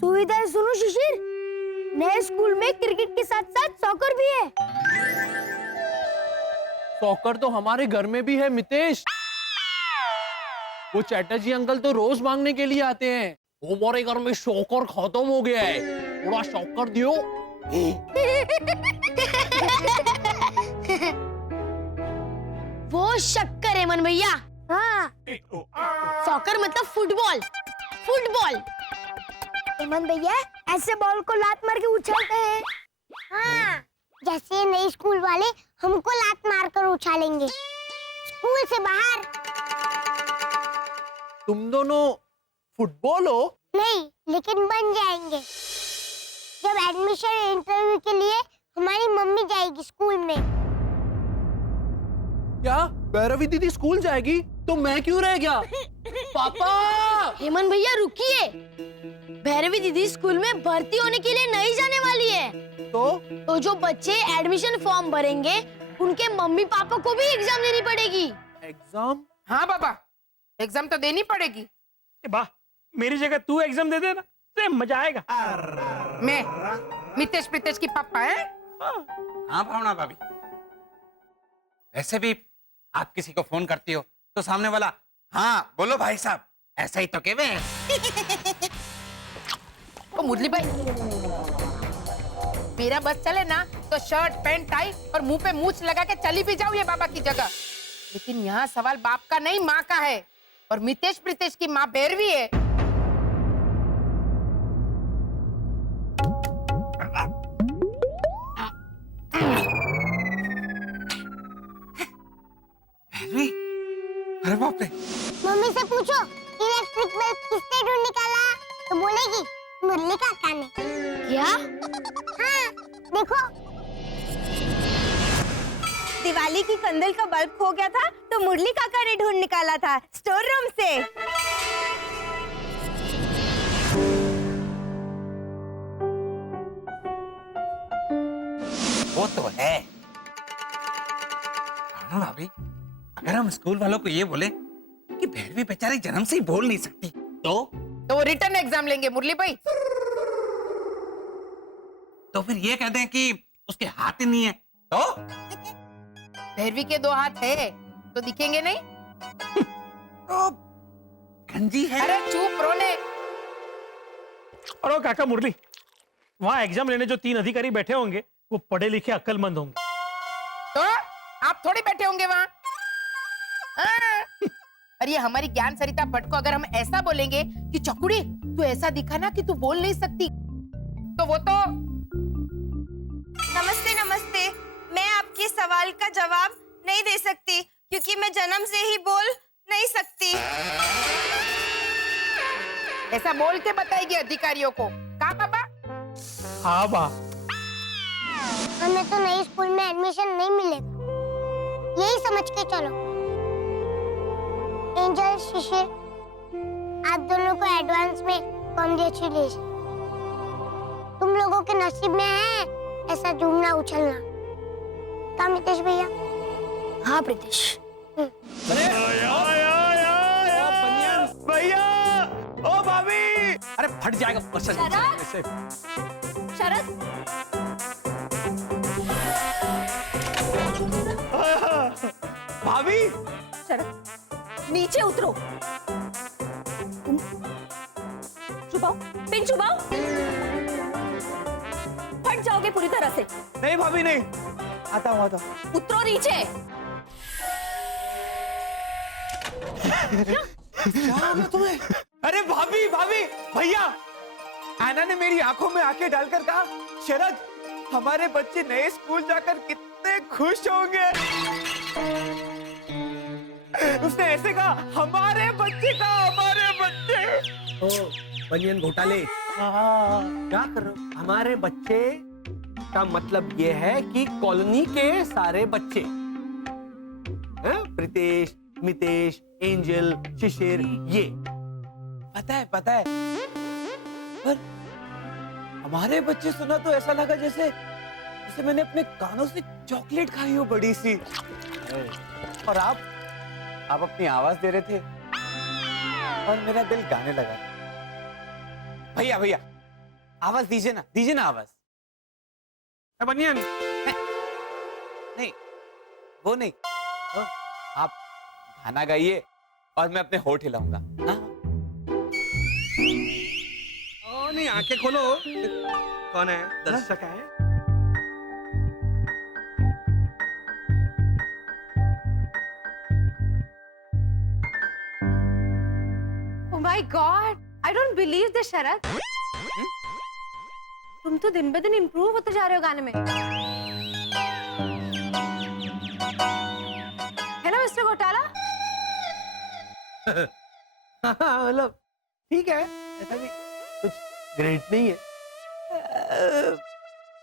सुविधा सुनो शिशिर, नए स्कूल में क्रिकेट के साथ साथ सॉकर भी है। सॉकर तो हमारे घर में भी है मितेश। वो चैटर्जी अंकल तो रोज मांगने के लिए आते हैं। हमारे घर में सॉकर खत्म हो गया है, थोड़ा सॉकर दियो। वो शक्कर है मन भैया। हाँ, सॉकर मतलब फुटबॉल। फुटबॉल हेमंत भैया ऐसे बॉल को लात मार के उछालते हैं। हाँ, जैसे नए स्कूल वाले हमको लात मार कर उछालेंगे स्कूल से बाहर। तुम दोनों फुटबॉल हो? नहीं, लेकिन बन जाएंगे। जब एडमिशन इंटरव्यू के लिए हमारी मम्मी जाएगी स्कूल में। क्या भैरवी दीदी स्कूल जाएगी तो मैं क्यों रह गया? पापा! हेमंत भैया रुकिए, भैरवी दीदी स्कूल में भर्ती होने के लिए नहीं जाने वाली है। तो जो बच्चे एडमिशन फॉर्म भरेंगे उनके मम्मी पापा को भी एग्जाम देनी पड़ेगी। एग्जाम? हाँ बाबा, एग्जाम तो देनी पड़ेगी। वाह, मेरी जगह तू एग्जाम दे देना, तो मजा आएगा। मैं मितेश प्रीतेश की पापा है। हाँ भावना भाभी, वैसे भी आप किसी को फोन करती हो तो सामने वाला हाँ बोलो भाई साहब ऐसा ही तो कहवे है। ओ मुरली भाई, मेरा बस चले ना तो शर्ट पैंट टाई और मुंह पे मूछ लगा के चली भी जाओ ये बाबा की जगह। लेकिन यहाँ सवाल बाप का नहीं माँ का है, और मितेश प्रीतेश की माँ भैरवी है। भैरवी, अरे बाप रे। मम्मी से पूछो इलेक्ट्रिक बल्ब किसने ढूंढ निकाला, तो बोलेगी मुरली काका ने। क्या? हाँ, देखो। दिवाली की कंदल का बल्ब खो गया था तो मुरली काका ने ढूंढ निकाला था स्टोर रूम से। वो तो है भावना भाभी, अगर हम स्कूल वालों को ये बोले कि भैरवी बेचारी जन्म से ही बोल नहीं सकती तो वो रिटर्न एग्जाम लेंगे मुरली भाई। तो फिर ये कह दें कि उसके हाथ ही नहीं है तो भैरवी के 2 हाथ है तो दिखेंगे नहीं। तो गंजी है। अरे चुप रोने। और वो काका मुरली, वहाँ एग्जाम लेने जो 3 अधिकारी बैठे होंगे वो पढ़े लिखे अक्लमंद होंगे। तो आप थोड़ी बैठे होंगे वहाँ। और ये हमारी ज्ञान सरिता भट्ट को अगर हम ऐसा बोलेंगे कि चकुड़ी तू ऐसा दिखा ना कि तू बोल नहीं सकती, तो वो तो। नमस्ते नमस्ते, मैं आपके सवाल का जवाब नहीं दे सकती क्योंकि मैं जन्म से ही बोल नहीं सकती। ऐसा बोल के बताएगी अधिकारियों को। कहा पापा? हाँ बा, हमें तो नए स्कूल में एडमिशन नहीं मिलेगा, यही समझ के चलो। एंजल, शिशिर, आप दोनों को एडवांस में कांग्रेचुलेशन। तुम लोगों के नसीब में है ऐसा झूमना उछलना। क्या मितेश भैया? हाँ प्रीतेश। भैया, ओ भाभी, अरे फट जाएगा। शरद, भाभी, शरद नीचे उतरो। चुपाओ, पिन चुपाओ, फट जाओगे पूरी तरह से। नहीं भाभी नहीं, आता हूँ। उतरो नीचे। क्या हो गया तुम्हें? अरे भाभी, भैया, आना ने मेरी आंखों में आंखें डालकर कहा, शरद हमारे बच्चे नए स्कूल जाकर कितने खुश होंगे। उसने ऐसे कहा, हमारे बच्चे। ओ बनियन घोटाले, क्या कर रहे हो? हमारे बच्चे का मतलब ये है कि कॉलोनी के सारे बच्चे, प्रीतेश, मितेश, एंजल, शिशिर, ये पता है, पर हमारे बच्चे सुना तो ऐसा लगा जैसे मैंने अपने कानों से चॉकलेट खाई हो बड़ी सी। और आप आप अपनी आवाज दे रहे थे और मेरा दिल गाने लगा। भैया भैया आवाज दीजिए ना आवाज। बनियन नहीं वो नहीं, आप गाना गाइए और मैं अपने होठ हिलाऊंगा। हाँ? नहीं, आंखें खोलो। कौन है? दर्शक है? Oh my God! I don't believe this, शरद। तुम तो दिन ब दिन इम्प्रूव होते जा रहे हो गाने में, है ना मिस्टर घोटाला? हाँ, मतलब ठीक है, ऐसा भी कुछ ग्रेट नहीं है।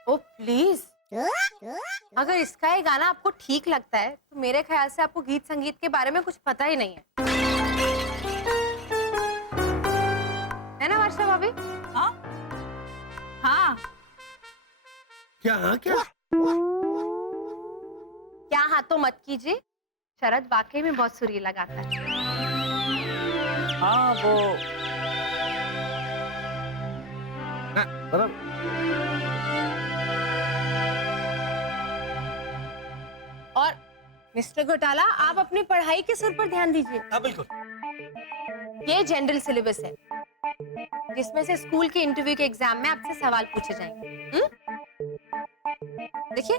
ओ प्लीज, अगर इसका ये गाना आपको ठीक लगता है तो मेरे ख्याल से आपको गीत संगीत के बारे में कुछ पता ही नहीं है ना वर्षा भाभी? हाँ हाँ क्या? हाँ क्या? क्या हाँ तो मत कीजिए, शरद वाकई में बहुत सुरीला गाता है। हाँ वो और मिस्टर घोटाला, आप अपनी पढ़ाई के सुर पर ध्यान दीजिए। हाँ बिल्कुल। ये जनरल सिलेबस है जिसमें से स्कूल के इंटरव्यू के एग्जाम में आपसे सवाल पूछे जाएंगे। देखिए,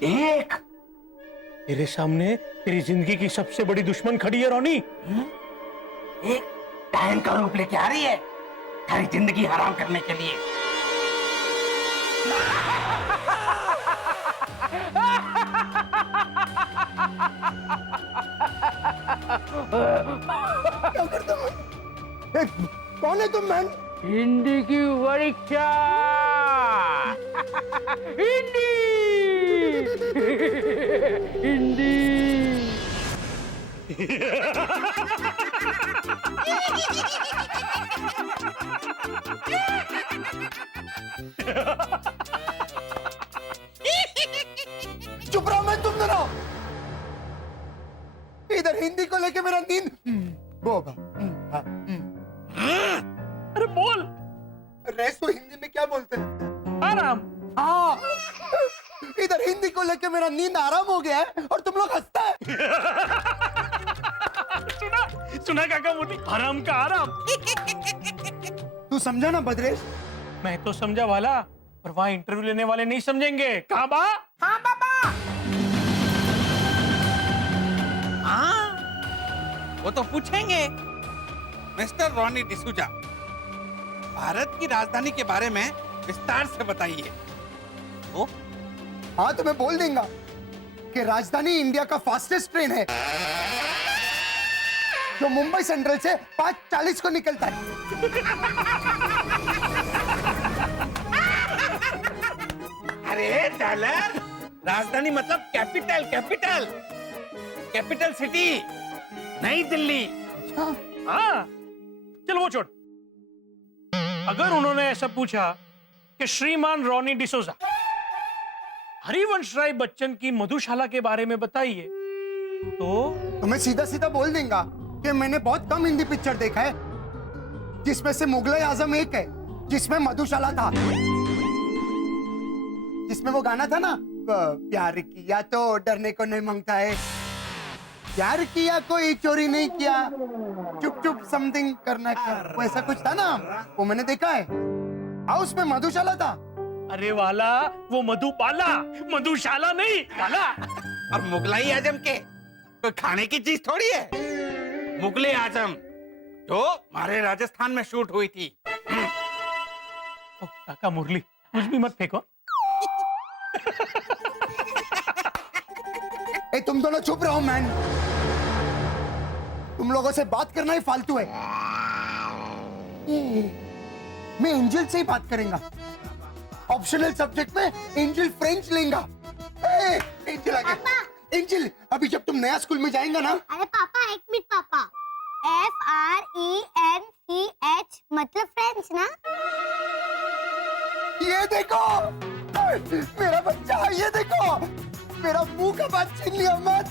एक तेरे सामने तेरी जिंदगी की सबसे बड़ी दुश्मन खड़ी है रोनी। एक टाइम का रूप लेके आ रही है सारी जिंदगी हराम करने के लिए। क्या करता मैं? कौन है तुम मैन? हिंदी की परीक्षा। हिंदी हिंदी। चुप रहो, मैं तुम दोनों। इधर हिंदी को लेके मेरा नींद बोबा। अरे बोल। रेस को हिंदी में क्या बोलते हैं? आराम। हाँ, इधर हिंदी को लेके मेरा नींद आराम हो गया है और तुम लोग हंसता है। सुना काका मोदी, आराम का आराम। तू समझा ना बदरेश? मैं तो समझा वाला, पर वहाँ इंटरव्यू लेने वाले नहीं समझेंगे। कहाँ बा? हाँ बाबा। हाँ वो तो पूछेंगे। मिस्टर रॉनी डिसूजा, भारत की राजधानी के बारे में विस्तार से बताइए। वो हाँ तो मैं बोल देंगा कि राजधानी इंडिया का फास्टेस्ट ट्रेन है जो मुंबई सेंट्रल से 5:40 को निकलता है। अरे डॉलर, राजधानी मतलब कैपिटल, कैपिटल कैपिटल सिटी नई दिल्ली। हाँ चल वो छोड़। अगर उन्होंने ऐसा पूछा कि श्रीमान रॉनी डिसोजा, हरिवंश राय बच्चन की मधुशाला के बारे में बताइए, तो मैं सीधा सीधा बोल देंगा कि मैंने बहुत कम हिंदी पिक्चर देखा है जिसमें से मुगले आजम एक है जिसमें मधुशाला था, जिसमें वो गाना था ना, प्यार किया तो डरने को नहीं मांगता है, प्यार किया कोई चोरी नहीं किया, चुप चुप समथिंग करना क्या, वो ऐसा कुछ था ना, वो मैंने देखा है। हाँ उसमें मधुशाला था। अरे वाला वो मधुबाला, मधुशाला नहीं वाला। और मुगलाई आजम के कोई खाने की चीज थोड़ी है। मुगले आजम जो हमारे राजस्थान में शूट हुई थी। ओ, काका मुरली कुछ भी मत फेंको। ए तुम दोनों चुप रहो मैन, तुम लोगों से बात करना ही फालतू है। मैं एंजल से ही बात करेंगा, ऑप्शनल सब्जेक्ट में एंजल फ्रेंच लेंगा। एंजल आ गया। एंजल अभी जब तुम नया स्कूल में जाएंगा ना। अरे पापा एक मिनट पापा, FRENCH मतलब फ्रेंच ना? ये देखो, मेरा बच्चा, ये देखो, मेरा मुंह का बात छीन लिया मत।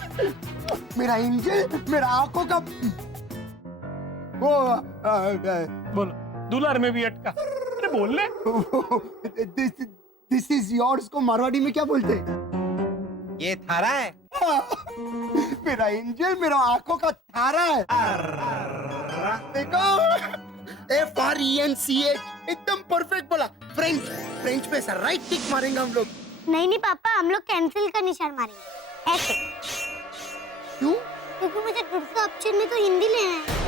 मेरा एंजल, मेरा आंखों का वो बोलो, दुलार में भी अटका। अरे बोल ले। दिस इज योर्स को मारवाड़ी में क्या बोलते हैं? ये थारा है। मेरा एंजल, मेरा आंखों का थारा है। देखो, FRENCH एकदम परफेक्ट बोला। फ्रेंच पे सर राइट टिक मारेंगे हम लोग। नहीं नहीं पापा, हम लोग कैंसिल का निशान मारेंगे ऐसे। क्यों? क्योंकि मुझे दूसरे ऑप्शन में तो हिंदी लेना है।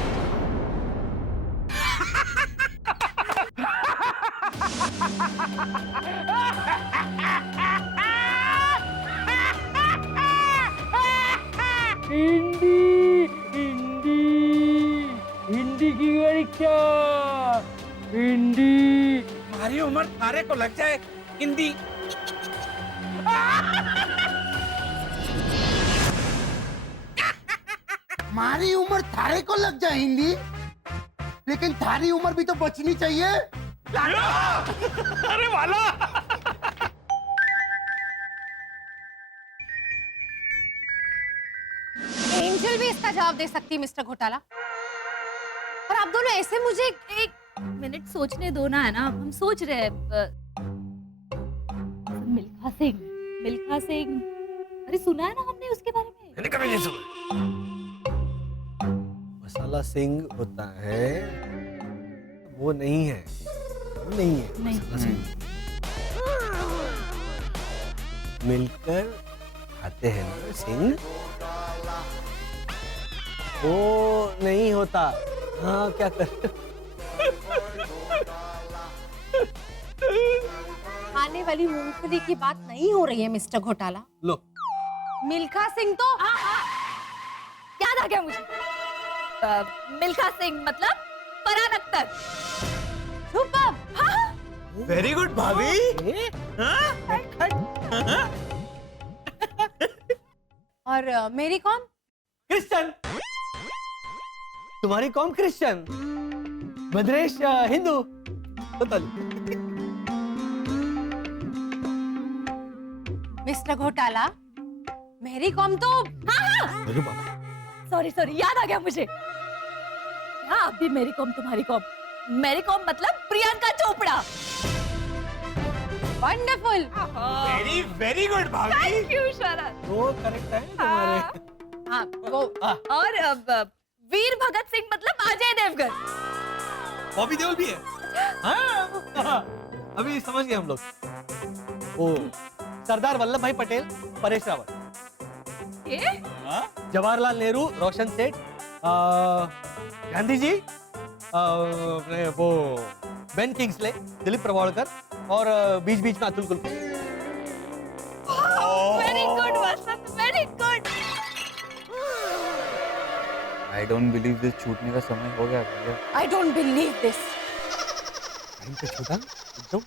हिंदी की परीक्षा, हिंदी। हमारी उम्र थारे को लग जाए हिंदी। हमारी उम्र थारे को लग जाए हिंदी, लेकिन थारी उम्र भी तो बचनी चाहिए। अरे वाला। एंजल भी इसका जवाब दे सकती है मिस्टर घोटाला। और आप दोनों ऐसे मुझे एक मिनट सोचने दो ना, है ना, हम सोच रहे हैं। मिल्खा सिंह, मिल्खा सिंह, अरे सुना है ना हमने उसके बारे में। मसाला सिंह होता है, वो नहीं है, वो नहीं है नहीं। मसाला सिंह। मिलकर खाते हैं ना सिंह, वो नहीं होता। हाँ, क्या कर खाने वाली मूंगफली की बात नहीं हो रही है मिस्टर घोटाला। लो, मिल्खा सिंह तो याद आ गया मुझे। मिल्खा सिंह मतलब Farhan Akhtar. Super. Very good भाभी। और मेरी कौन? क्रिश्चियन। तुम्हारी कौन क्रिश्चियन? भद्रेश हिंदू। बताओ। मिस्टर घोटाला, मेरी कॉम तो अरे बाबा, सॉरी सॉरी, याद आ गया मुझे। हाँ, अब भी मेरी कॉम तुम्हारी कॉम। मेरी कॉम मतलब Priyanka Chopra. Wonderful. Very very good भाभी। थैंक यू शरद। वो करेक्ट है तुम्हारे। हाँ, वो और अब वीर भगत सिंह मतलब अजय देवगन। बॉबी देओल भी है। हाँ, अभी समझ गए हम लोग। ओ, सरदार वल्लभ भाई पटेल, परेश रावल। ये जवाहरलाल नेहरू, रोशन सेठ, गांधी जी, अपने वो बेन किंग्सले, दिलीप प्रभावलकर और बीच बीच में Atul Kulkarni. Very good Vasant, very good. I don't believe this, छूटने का समय हो गया भैया। I don't believe this. Time पे छूटा एकदम।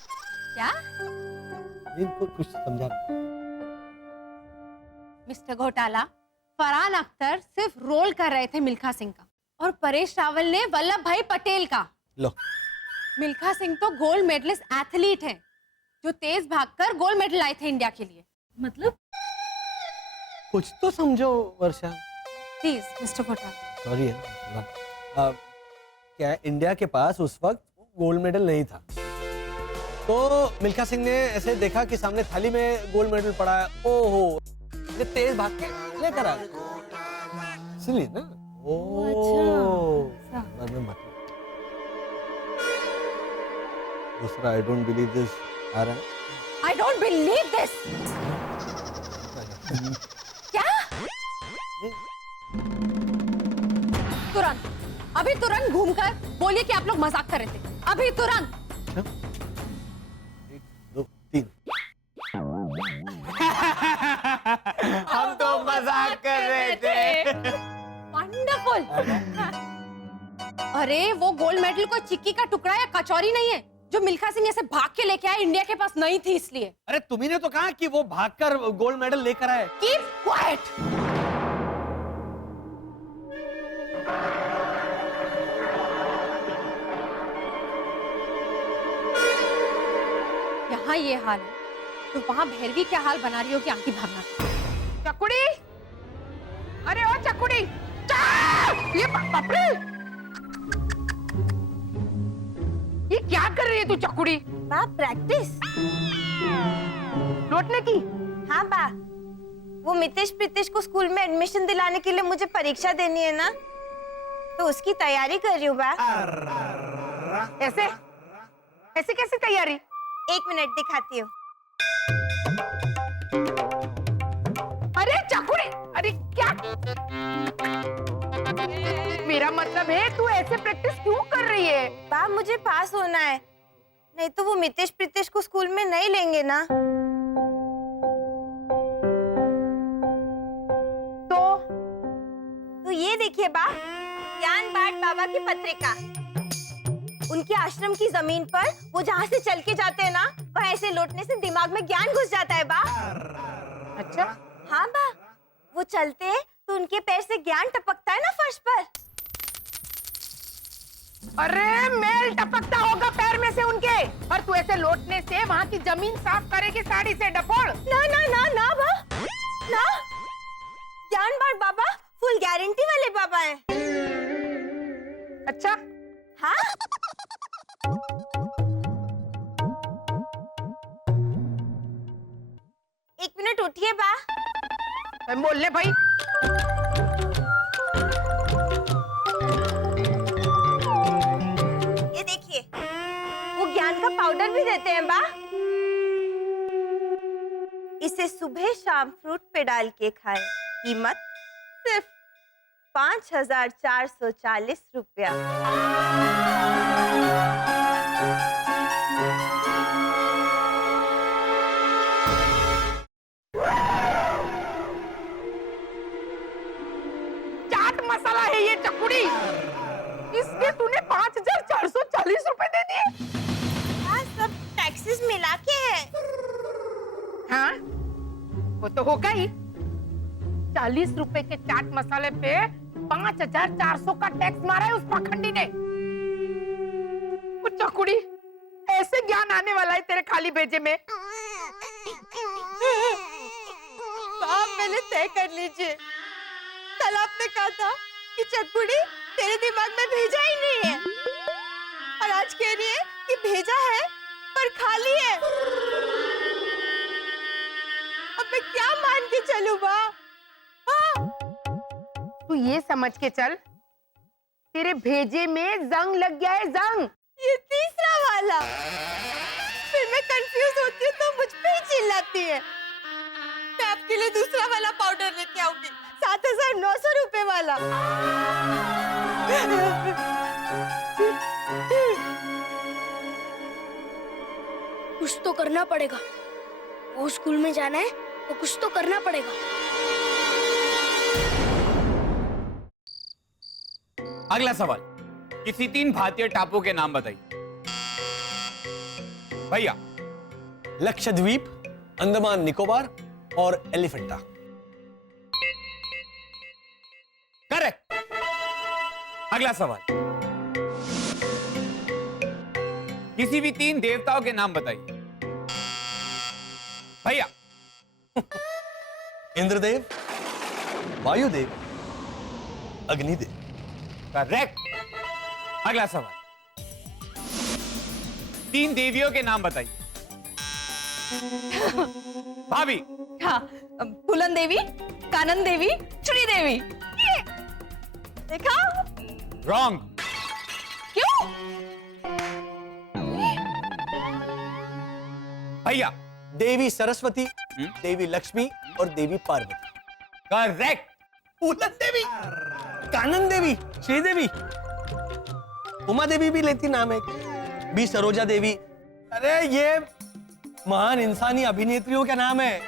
क्या? इनको कुछ समझा। मिस्टर घोटाला, फरहान अख्तर सिर्फ रोल कर रहे थे मिल्खा सिंह का, और परेश रावल ने वल्लभ भाई पटेल का। लो, मिल्खा सिंह तो गोल्ड मेडलिस्ट एथलीट है, जो तेज भागकर गोल्ड मेडल लाए थे इंडिया के लिए। मतलब कुछ तो समझो वर्षा। प्लीज मिस्टर घोटाला। सॉरी है। क्या इंडिया के पास उस वक्त गोल्ड मेडल नहीं था, तो मिल्खा सिंह ने ऐसे देखा कि सामने थाली में गोल्ड मेडल पड़ा है, ओहो, ये तेज भाग के लेकर आ गया, इसलिए ना। अच्छा। बाद में मतलब दूसरा आई डोंट बिलीव दिस आ रहा है। I don't believe this. क्या? तुरंत, अभी तुरंत घूमकर बोलिए कि आप लोग मजाक कर रहे थे। अभी तुरंत। 1 2 3। हम तो मजाक कर रहे थे। वंडरफुल। अरे वो गोल्ड मेडल कोई चिक्की का टुकड़ा या कचौरी नहीं है जो मिल्खा सिंह ऐसे भाग के लेके आए, इंडिया के पास नहीं थी इसलिए। अरे तुम्ही ने तो कहा कि वो भागकर गोल्ड मेडल लेकर आए। Keep quiet. यहाँ ये हाल है तो वहाँ भैरवी क्या हाल बना रही होगी आंटी भावना। चकुड़ी, अरे ओ चकुड़ी, ये बाप रे, ये क्या कर रही है तू चकुड़ी? बा प्रैक्टिस। लौटने की? हाँ बा, वो मितेश प्रीतेश को स्कूल में एडमिशन दिलाने के लिए मुझे परीक्षा देनी है ना, तो उसकी तैयारी कर रही हूँ बा। ऐसे ऐसे कैसे तैयारी? 1 मिनट दिखाती हूँ। अरे चकुड़ी, अरे क्या? मेरा मतलब है तू ऐसे प्रैक्टिस क्यों कर रही है? बा मुझे पास होना है, नहीं तो वो मितेश प्रीतेश को स्कूल में नहीं लेंगे ना। तो ये देखिए बा, ज्ञान बाट बाबा की पत्रिका। उनके आश्रम की जमीन पर वो जहाँ से चल के जाते हैं ना, वहाँ ऐसे लौटने से दिमाग में ज्ञान घुस जाता है बा। अच्छा, हाँ बा, वो चलते हैं तो उनके पैर से ज्ञान टपकता है ना फर्श पर। अरे मेल टपकता होगा पैर में से उनके, और तू ऐसे लौटने से वहाँ की जमीन साफ करेगी साड़ी से डपोड़। ना ना ना ना बा, ना, ज्ञान बाट बाबा फुल गारंटी वाले बाबा हैं। अच्छा, हाँ, एक मिनट उठिए बा। बोल ले भाई। ये देखिए, वो ज्ञान का पाउडर भी देते हैं बा। इसे सुबह शाम फ्रूट पे डाल के खाएं। कीमत सिर्फ 5,440 रुपया। चाट मसाला है ये चकुड़ी, इसके तूने 5,440 रुपए दे दिए? हाँ, सब टैक्सेस मिला के है। हाँ, वो तो होगा ही। 40 रुपए के चाट मसाले पे 5,400 का टैक्स मारा है उस पाखंडी ने। वो चकुड़ी, ऐसे ज्ञान आने वाला है तेरे खाली भेजे में? आप पहले तय कर लीजिए। कल आपने कहा था कि चकुड़ी तेरे दिमाग में भेजा ही नहीं है, और आज कह रही है कि भेजा है पर खाली है। अब मैं क्या मान के चलूं बा? हाँ? तू ये समझ के चल, तेरे भेजे में जंग लग गया है, जंग। ये तीसरा वाला। फिर मैं कंफ्यूज होती हूँ तो मुझ पे ही चिल्लाती है। मैं आपके लिए दूसरा वाला पाउडर लेके आऊंगी, 7,900 रुपए वाला। कुछ तो करना पड़ेगा। वो स्कूल में जाना है तो कुछ तो करना पड़ेगा। अगला सवाल, किसी 3 भारतीय टापू के नाम बताइए। भैया। लक्षद्वीप, अंडमान निकोबार और एलिफेंटा। करेक्ट। अगला सवाल, किसी भी 3 देवताओं के नाम बताइए। भैया। इंद्रदेव, वायुदेव, अग्निदेव। करेक्ट। अगला सवाल, 3 देवियों के नाम बताइए। भाभी। हाँ, फूलन देवी, कानन देवी, श्री देवी। ये देखा? रॉन्ग। क्यों? भैया। देवी सरस्वती, देवी लक्ष्मी और देवी पार्वती। करेक्ट। फूलन देवी, कानन देवी, श्रीदेवी, उमा देवी भी लेती नाम है, बी सरोजा देवी। अरे ये महान इंसानी अभिनेत्रियों का नाम है।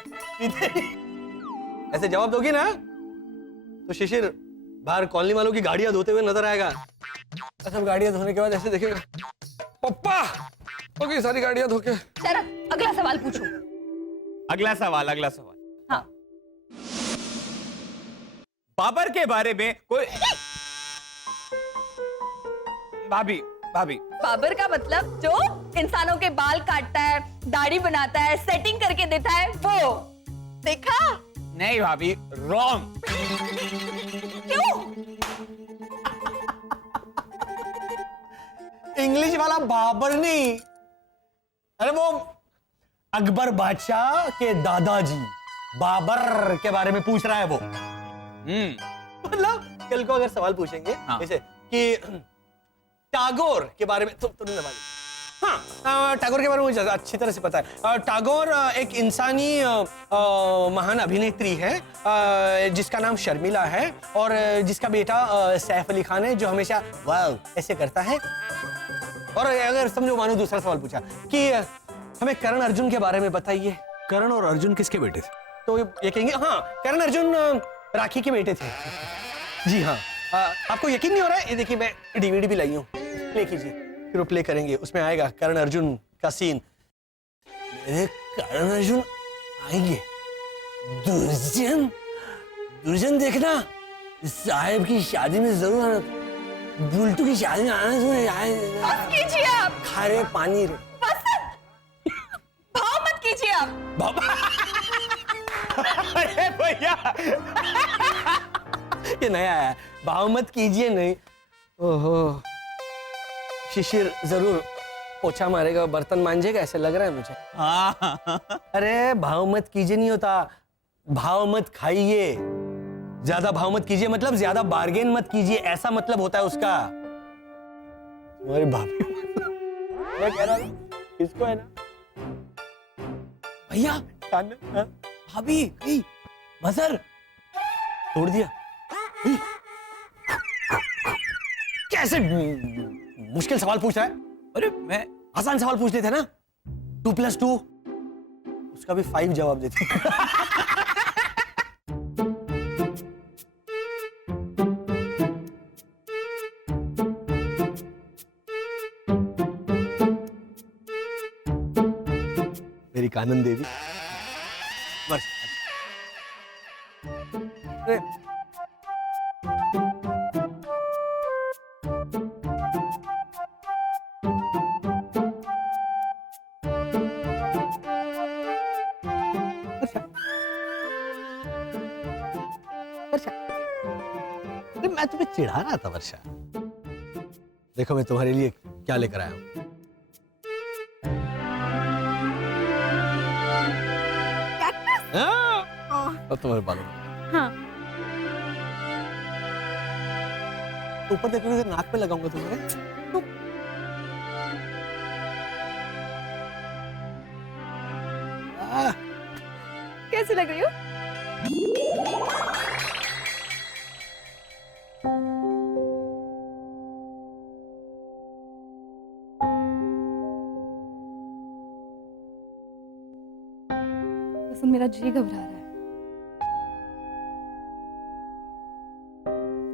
ऐसे जवाब दोगी ना तो शिशिर बाहर कॉलोनी वालों की गाड़ियां धोते हुए नजर आएगा। सब गाड़ियां धोने के बाद ऐसे देखेगा, पप्पा हो गई सारी गाड़ियां धो के। शरद, अगला सवाल पूछो। अगला सवाल, अगला सवाल। हाँ। बाबर के बारे में कोई। भाभी, भाभी। बाबर का मतलब जो इंसानों के बाल काटता है, दाढ़ी बनाता है, सेटिंग करके देता है, वो। देखा? नहीं भाभी, रॉन्ग। क्यों? इंग्लिश वाला बाबर नहीं, अरे वो अकबर बादशाह के दादाजी बाबर के बारे में पूछ रहा है वो। मतलब कल को अगर सवाल पूछेंगे हाँ। जैसे कि टैगोर के बारे में, तुमने हाँ, टैगोर के बारे में मुझे अच्छी तरह से पता है। टैगोर एक इंसानी महान अभिनेत्री है जिसका नाम शर्मिला है और जिसका बेटा सैफ अली खान है जो हमेशा वाव ऐसे करता है। और अगर समझो मानो दूसरा सवाल पूछा कि हमें करण अर्जुन के बारे में बताइए। करण और अर्जुन किसके बेटे थे? तो ये कहेंगे हाँ, करण अर्जुन राखी के बेटे थे। जी हाँ। आपको यकीन नहीं हो रहा है? ये देखिए मैं डीवीडी भी लाई हूँ, प्ले कीजिए, फिर वो प्ले करेंगे, उसमें आएगा करण अर्जुन का सीन। मेरे करण अर्जुन आएंगे, दुर्जन दुर्जन देखना, साहेब की शादी में जरूर आना, बुलटू की शादी में आना जरूर। बस कीजिए आप, खारे पानी रे। बस भाव मत कीजिए आप। बाबा अरे भैया, ये नया है, भाव मत कीजिए नहीं। ओहो, शिशिर जरूर पोछा मारेगा, बर्तन मांजेगा, ऐसे लग रहा है मुझे। अरे भाव मत कीजिए नहीं होता, भाव मत खाइए। ज्यादा भाव मत कीजिए मतलब ज्यादा बार्गेन मत कीजिए, ऐसा मतलब होता है उसका। तुम्हारी भाभी मैं कह रहा हूँ किसको है ना भैया, भाभी मजर तोड़ दिया। कैसे मुश्किल सवाल पूछ रहा है? अरे मैं आसान सवाल पूछ लेते ना, 2+2 उसका भी 5 जवाब देते। मेरी कानन देवी वर्षा। अरे वर्षा, अरे मैं तुम्हें चिढ़ा रहा था वर्षा। देखो मैं तुम्हारे लिए क्या लेकर आया हूं। अब तुम्हारे बालों में हाँ। ऊपर देखोगे नाक पे लगाऊंगा तुम्हारे। कैसी लग रही हो? बस मेरा जी घबरा रहा है,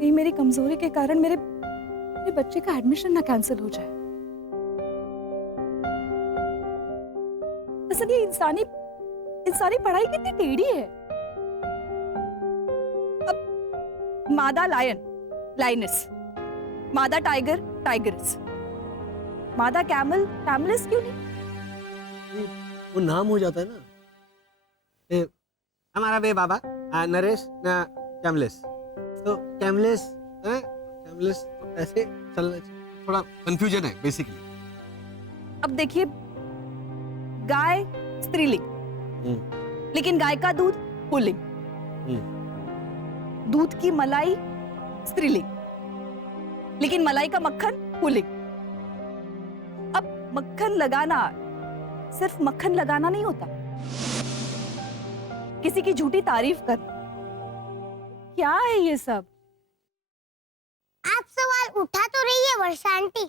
कहीं मेरी कमजोरी के कारण मेरे बच्चे का एडमिशन ना कैंसिल हो जाए। असल ये इंसानी पढ़ाई कितनी टेढ़ी है। अब मादा लायनस, मादा टाइगर टाइगरस, मादा कैमल कैमलिस क्यों नहीं? वो नाम हो जाता है ना। हमारा बे बाबा नरेश ना कैमलेस, तो कैमलेस कैमलेस ऐसे चलना चाहिए। थोड़ा कंफ्यूजन है बेसिकली। अब देखिए, गाय स्त्रीलिंग, लेकिन गाय का दूध पुल्लिंग, दूध की मलाई स्त्रीलिंग, लेकिन मलाई का मक्खन पुल्लिंग। अब मक्खन लगाना सिर्फ मक्खन लगाना नहीं होता, किसी की झूठी तारीफ करना। क्या है ये सब? आप सवाल उठा तो रही है वर्षा आंटी।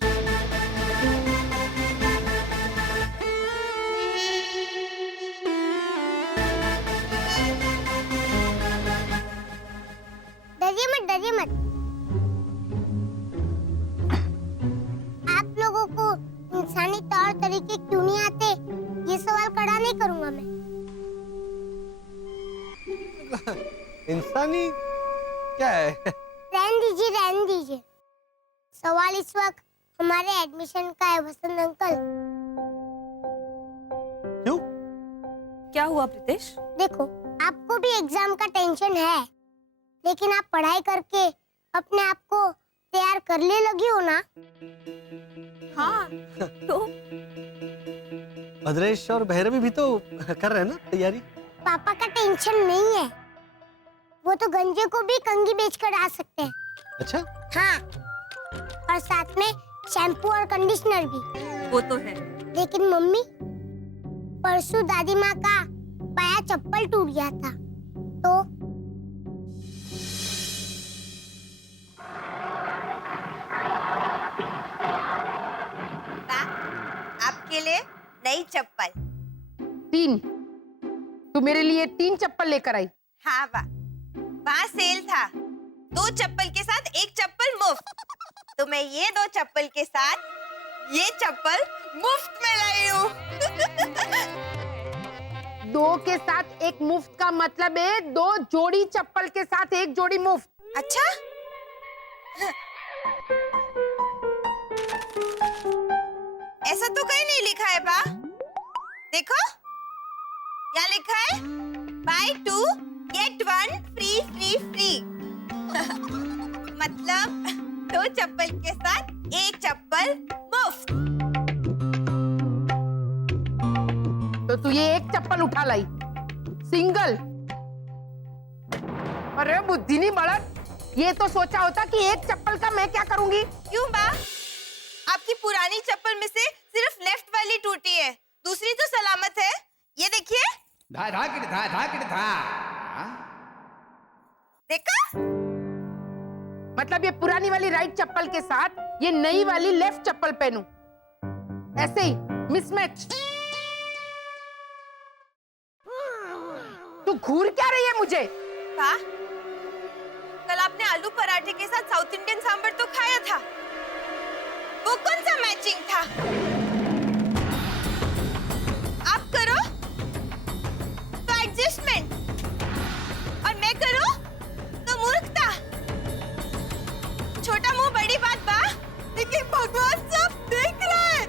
डरिए मत। आप लोगों को इंसानी तौर तरीके क्यों नहीं आते, ये सवाल खड़ा नहीं करूंगा मैं। इंसानी क्या है? रहने दीजिए। सवाल इस वक्त हमारे एडमिशन का है वसंत अंकल। क्यों? क्या हुआ प्रीतेश? देखो, आपको भी एग्जाम का टेंशन है, लेकिन आप पढ़ाई करके अपने आप को तैयार करने लगी हो ना। हाँ तो भद्रेश और भैरवी भी तो कर रहे हैं ना तैयारी। पापा का टेंशन नहीं है, वो तो गंजे को भी कंघी बेचकर आ सकते हैं। अच्छा, हाँ, और साथ में शैम्पू और कंडीशनर भी। वो तो है। लेकिन मम्मी, परसों दादी माँ का पाया चप्पल टूट गया था, तो आपके लिए नई चप्पल। 3। तू मेरे लिए 3 चप्पल लेकर आई। हाँ बा, वहाँ सेल था, 2 चप्पल के साथ 1 चप्पल मुफ्त। तो मैं ये 2 चप्पल के साथ ये चप्पल मुफ्त में लाई हूँ। 2 के साथ 1 मुफ्त का मतलब है 2 जोड़ी चप्पल के साथ 1 जोड़ी मुफ्त। अच्छा, ऐसा तो कहीं नहीं लिखा है बा। देखो, यहाँ लिखा है buy 2 get 1 free free free। मतलब 2 चप्पल के साथ 1 चप्पल मुफ्त। तो तू ये 1 चप्पल उठा लाई, सिंगल। अरे बुद्धि नहीं बढ़त, ये तो सोचा होता कि 1 चप्पल का मैं क्या करूंगी। क्यों बा? आपकी पुरानी चप्पल में से सिर्फ लेफ्ट वाली टूटी है, दूसरी तो सलामत है। ये देखिए। धा धा किट धा धा किट धा। देखा? मतलब ये पुरानी वाली राइट चप्पल के साथ ये नई वाली लेफ्ट चप्पल पहनूं, ऐसे ही मिसमैच। तू घूर क्या रही है मुझे? बा, कल आपने आलू पराठे के साथ साउथ इंडियन सांभर तो खाया था, वो कौन सा मैचिंग था? आप करो तो एडजस्टमेंट, और मैं करूं तो मूर्खता। छोटा मुंह बड़ी बात बा, लेकिन भगवान सब देख रहा है।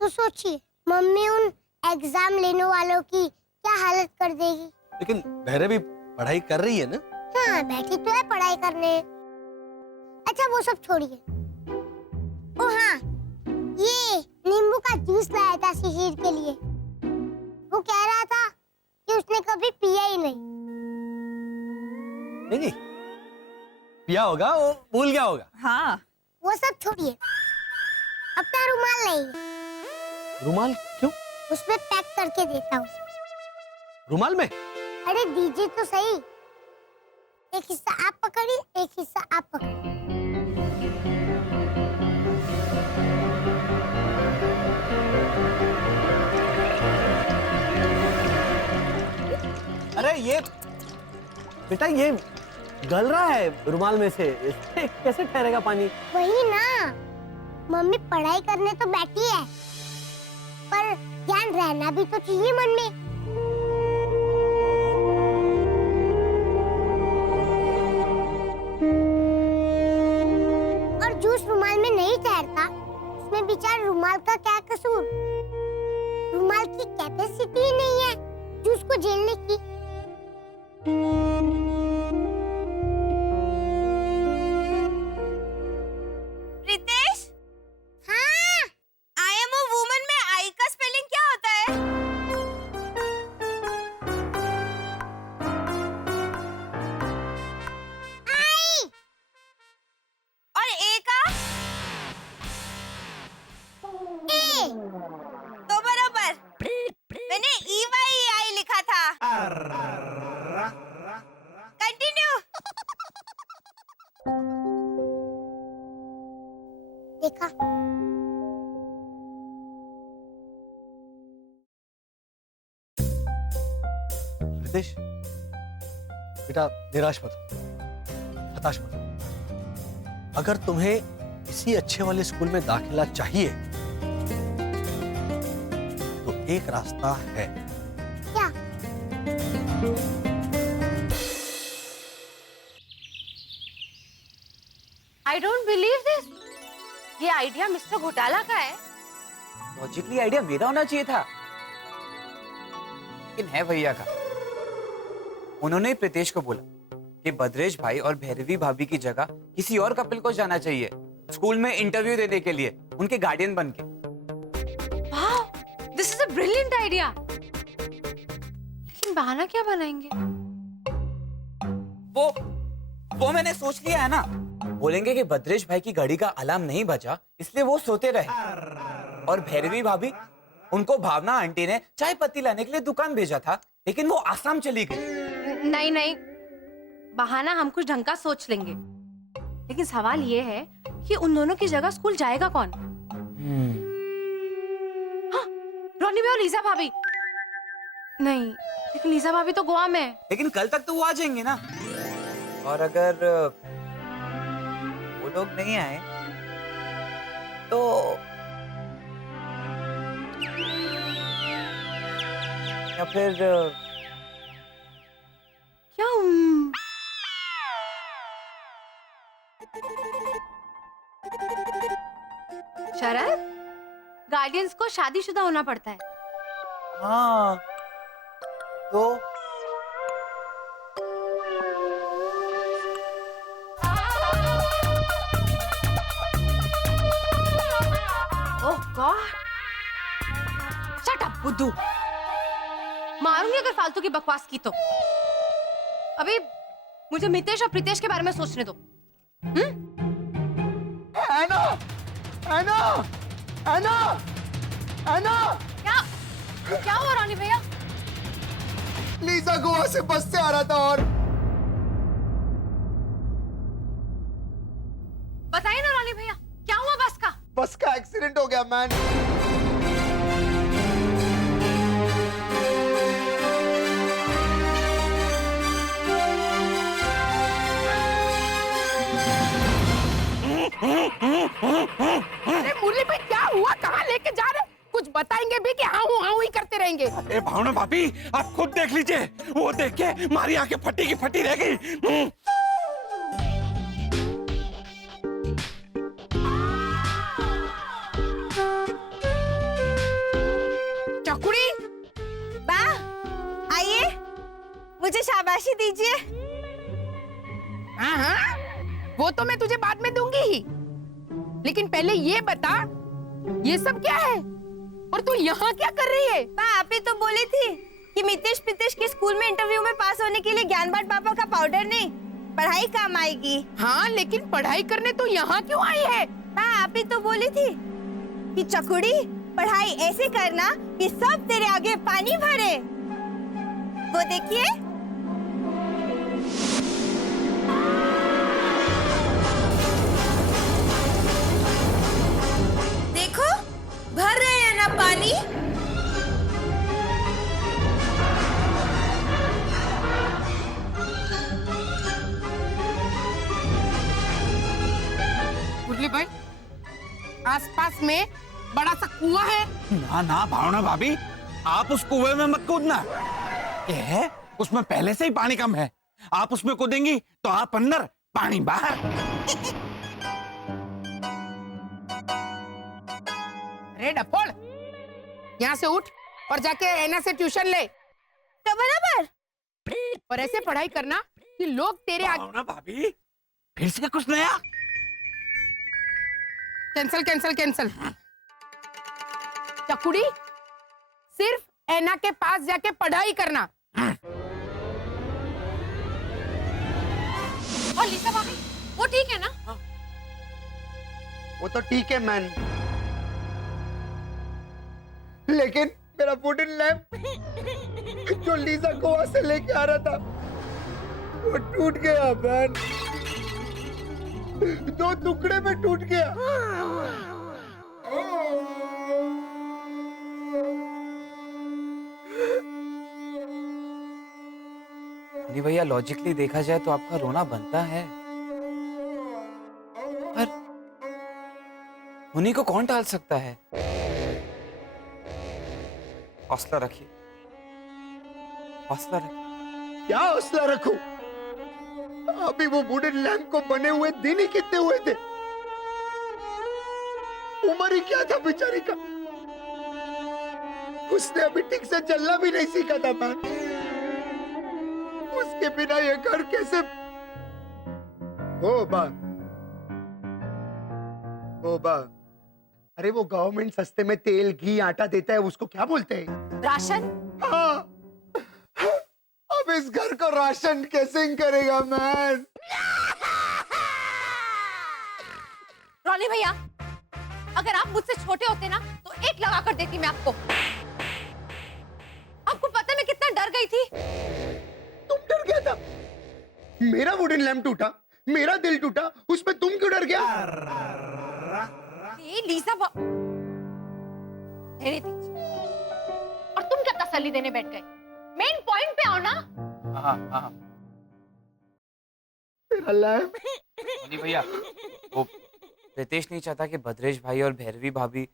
तो सोचिए, मम्मी उन एग्जाम लेने वालों की क्या हालत कर देगी। लेकिन भैरवी पढ़ाई कर रही है ना। हाँ, बैठी तो है पढ़ाई करने। अच्छा, वो सब छोड़िए। ओ हाँ, ये नींबू का जूस लाया था शिशिर के लिए। वो कह रहा था कि उसने कभी पिया ही नहीं। नहीं, पिया होगा, वो भूल गया होगा। हाँ वो सब छोड़िए, अपना रुमाल लाइए। रुमाल क्यों? उसमें पैक करके देता हूँ। रुमाल में? अरे दीजिए तो सही। एक हिस्सा आप पकड़िए, एक हिस्सा आप पकड़िए। अरे ये बेटा, ये गल रहा है रुमाल में से, इससे कैसे ठहरेगा पानी? वही ना, मम्मी पढ़ाई करने तो बैठी है, पर ध्यान रहना भी तो चाहिए मन में। और जूस रुमाल में नहीं ठहरता, उसमें बेचारे रुमाल का क्या कसूर। रुमाल की कैपेसिटी ही नहीं है जूस को झेलने की। रितेश, हाँ, आई एम अ वुमन में आई का स्पेलिंग क्या होता है? आई। और ए का? ए। तो बराबर, मैंने EYEI लिखा था। कंटिन्यू। देखा, रितेश, बेटा निराश मत हो, हताश मत हो। अगर तुम्हें इसी अच्छे वाले स्कूल में दाखिला चाहिए तो एक रास्ता है। क्या? I don't believe this. ये आइडिया मिस्टर घोटाला का है। लॉजिकली आइडिया मेरा होना चाहिए था, लेकिन है भैया का। उन्होंने ही प्रीतेश को बोला कि बद्रेश भाई और भैरवी भाभी की जगह किसी और कपल को जाना चाहिए स्कूल में इंटरव्यू देने के लिए, उनके गार्डियन बन के। वाह, this is a brilliant idea. लेकिन बहाना क्या बनाएंगे? वो मैंने सोच लिया है ना। बोलेंगे कि बद्रेश भाई की घड़ी का अलार्म नहीं बजा, इसलिए वो सोते रहे, और भैरवी भाभी, उनको भावना आंटी ने चाय पत्ती लाने के लिए दुकान भेजा था, लेकिन वो आसाम चली गई। नहीं नहीं, बहाना हम कुछ ढंग का सोच लेंगे, लेकिन सवाल ये है कि उन दोनों की जगह स्कूल जाएगा कौन? हाँ, रोनी भाई और लीजा भाभी। नहीं, लेकिन लीजा भाभी तो गोवा में है। लेकिन कल तक तो वो आ जाएंगे ना। और अगर वो लोग नहीं आए तो या फिर क्या? शरद, गार्डियंस को शादीशुदा होना पड़ता है। हाँ, तो ओह गॉड, शट अप बुद्धू। मारूंगी अगर फालतू की बकवास की तो। अभी मुझे मितेश और प्रीतेश के बारे में सोचने दो। एना, एना, एना, एना, क्या हुआ रानी भैया? लीजा गोवा से बस से आ रहा था और बताइए ना रानी भैया, क्या हुआ बस का? बस का एक्सीडेंट हो गया मैन। अरे मुरली भाई, क्या हुआ? कहाँ लेके जा रहे? कुछ बताएंगे भी कि हाँ ही करते रहेंगे? अरे भावना भाभी, आप खुद देख लीजिए, वो देख के हमारी आंखें फटी की फटी रह गई। चकुड़ी, बा, आइए, मुझे शाबाशी दीजिए। हाँ, वो तो मैं तुझे बाद में दूंगी ही, लेकिन पहले ये बता, ये सब क्या है और तू यहाँ क्या कर रही है? बा, आप ही तो बोली थी कि मितेश प्रीतेश के स्कूल में इंटरव्यू में पास होने के लिए ज्ञानबाट पापा का पाउडर नहीं, पढ़ाई काम आएगी। हाँ, लेकिन पढ़ाई करने तू यहाँ क्यों आई है? बा, आप ही तो बोली थी कि चकुड़ी, पढ़ाई ऐसे करना कि सब तेरे आगे पानी भरे। वो देखिए, देखो, भर रहे हैं ना पानी। मुरली भाई, आसपास में बड़ा सा कुआं है। ना ना भावना भाभी, आप उस कुएं में मत कूदना। ये है, उसमें पहले से ही पानी कम है। आप उसमें कूदेंगी तो आप अंदर, पानी बाहर। अरे डफोड़, यहाँ से उठ और जाके ऐना से ट्यूशन ले, तो बराबर। और ऐसे पढ़ाई करना कि लोग तेरे आगे। भावना भाभी, फिर से कुछ नया? Cancel cancel cancel. चकुड़ी, सिर्फ ऐना के पास जाके पढ़ाई करना। और लीजा भाभी, वो ठीक है ना? वो तो ठीक है मैन, लेकिन मेरा वुडन लैंप जो लीजा गोवा से लेके आ रहा था वो टूट गया मैन। 2 टुकड़े में टूट गया। नहीं भैया, लॉजिकली देखा जाए तो आपका रोना बनता है, पर उन्हीं को कौन टाल सकता है? हौसला रखिए, हौसला रखिए। क्या हौसला रखूं? अभी वो वुडन लैंप को बने हुए दिन ही कितने हुए थे? उम्र ही क्या था बेचारी का? उसने अभी ठीक से चलना भी नहीं सीखा था मैन। उसके बिना ये घर कैसे होगा? अरे वो गवर्नमेंट सस्ते में तेल, घी, आटा देता है, उसको क्या बोलते हैं? राशन। हाँ। अब इस घर को राशन कैसे करेगा मैन? रॉनी भैया, अगर आप मुझसे छोटे होते ना तो एक लगा कर देती मैं आपको। आपको पता है मैं कितना डर गई थी? तुम डर गया था? मेरा वुडन लैम्प टूटा, मेरा दिल टूटा, उसमें तुम क्यों डर गया? लीजा रहने दीजिए। और तुम क्या तसल्ली देने बैठ गए? मेन पॉइंट पे आओ ना। हाँ मेरा लैम्प। रॉनी भैया, वो रितेश नहीं चाहता कि भद्रेश भाई और भैरवी भाभी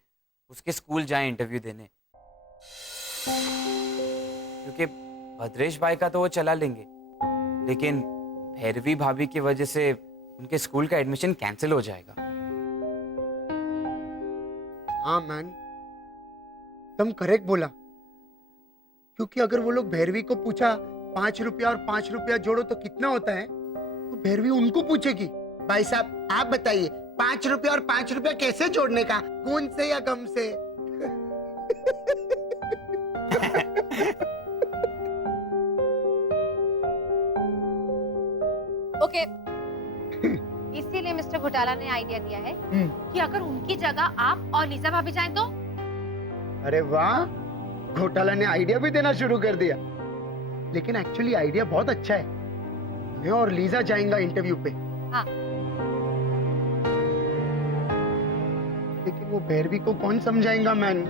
उसके स्कूल जाएं इंटरव्यू देने, क्योंकि भद्रेश भाई का तो वो चला लेंगे, लेकिन भैरवी भाभी की वजह से उनके स्कूल का एडमिशन कैंसिल हो जाएगा। हाँ मैन, तुम करेक्ट बोला, क्योंकि अगर वो लोग भैरवी को पूछा 5 रुपया और 5 रुपया जोड़ो तो कितना होता है, तो भैरवी उनको पूछेगी, भाई साहब आप बताइए 5 रुपया और 5 रुपया कैसे जोड़ने का, गुण से या कम से? ओके, इसीलिए मिस्टर घोटाला ने आइडिया दिया है कि अगर उनकी जगह आप और लीजा भाभी जाएं तो। अरे वाह, घोटाला ने आइडिया भी देना शुरू कर दिया। लेकिन एक्चुअली आइडिया बहुत अच्छा है। मैं और लीजा जाएंगा इंटरव्यू पे। हाँ। लेकिन वो भैरवी को कौन समझाएगा मैन?